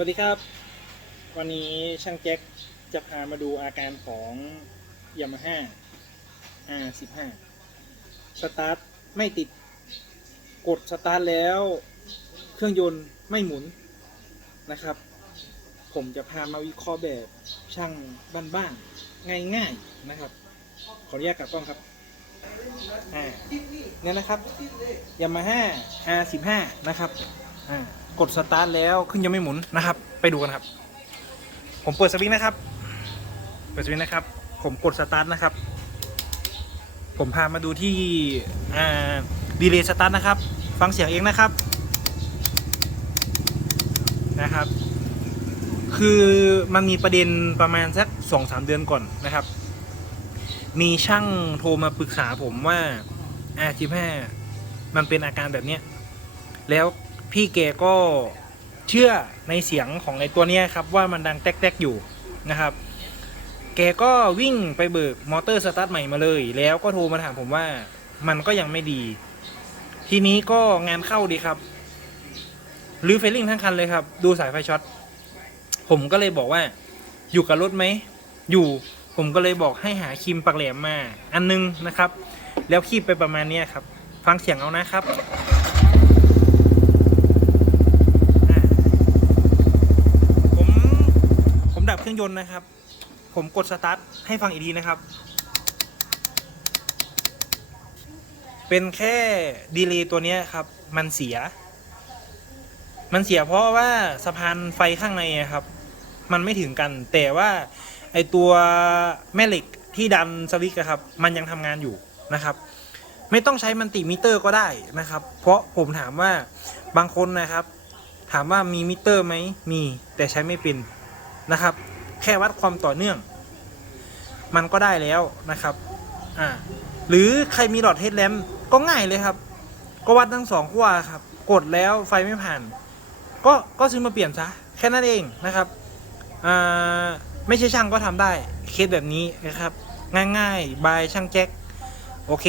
วัสดีครับ วันนี้ช่างแจ็คจะพามาดูอาการของ Yamaha R15 สตาร์ทไม่ติด กดสตาร์ทแล้ว เครื่องยนต์ไม่หมุนนะครับ ผมจะพามาวิเคราะห์แบบช่างบ้านๆง่ายๆนะครับ ขออนุญาตกลับกล้องครับอ่าเนี่ยนะครับ Yamaha R15 นะครับอ่า กดสตาร์ทแล้วเครื่องยังไม่หมุนนะครับ ไปดูกันครับ ผมเปิดสวิตช์นะครับ เปิดสวิตช์นะครับ ผมกดสตาร์ทนะครับ ผมพามาดูที่ดีเลย์สตาร์ทนะครับ ฟังเสียงเองนะครับนะครับ คือมันมีประเด็นประมาณสักสองสามเดือนก่อนนะครับ มีช่างโทรมาปรึกษาผมว่าอาชิแม่มันเป็นอาการแบบเนี้ยแล้ว พี่แกก็เชื่อในเสียงของไอ้ตัวเนี้ยครับว่ามันดังแตกๆอยู่นะครับ แกก็วิ่งไปเบิกมอเตอร์สตาร์ทใหม่มาเลย แล้วก็โทรมาถามผมว่ามันก็ยังไม่ดี ทีนี้ก็งานเข้าดีครับรื้อเฟลลิ่งทั้งคันเลยครับ ดูสายไฟช็อตผมก็เลยบอกว่า อยู่กับรถไหม อยู่ผมก็เลยบอกให้หาครีมปักแหลมมา อันนึงนะครับ แล้วคีบไปประมาณนี้ครับ ฟังเสียงเอานะครับอ่าผม ผมดับเครื่อง ยนต์นะครับ ผมกดสตาร์ทให้ฟังอีกทีนะครับ เป็นแค่ดีเลย์ตัวนี้ครับ มันเสีย มันเสียเพราะว่าสะพานไฟข้างในครับ มันไม่ถึงกัน แต่ว่าไอตัวแม่เหล็กที่ดันสวิตช์ครับ มันยังทำงานอยู่นะครับ ไม่ต้องใช้มันติมิเตอร์ก็ได้นะครับ เพราะผมถามว่าบางคนนะครับ ถามว่ามีมิเตอร์ไหมมีแต่ใช้ไม่เป็นนะครับ แค่วัดความต่อเนื่อง มันก็ได้แล้วนะครับอ่าหรือใครมีหลอดเฮดแลมก็ง่ายเลยครับ ก็วัดทั้งสองขั้วครับ กดแล้วไฟไม่ผ่าน ก็ก็ซื้อมาเปลี่ยนซะแค่นั้นเองนะครับอ่าไม่ใช่ช่างก็ทำได้เคสแบบนี้นะครับ ง่ายๆบายช่างแจ็คโอเค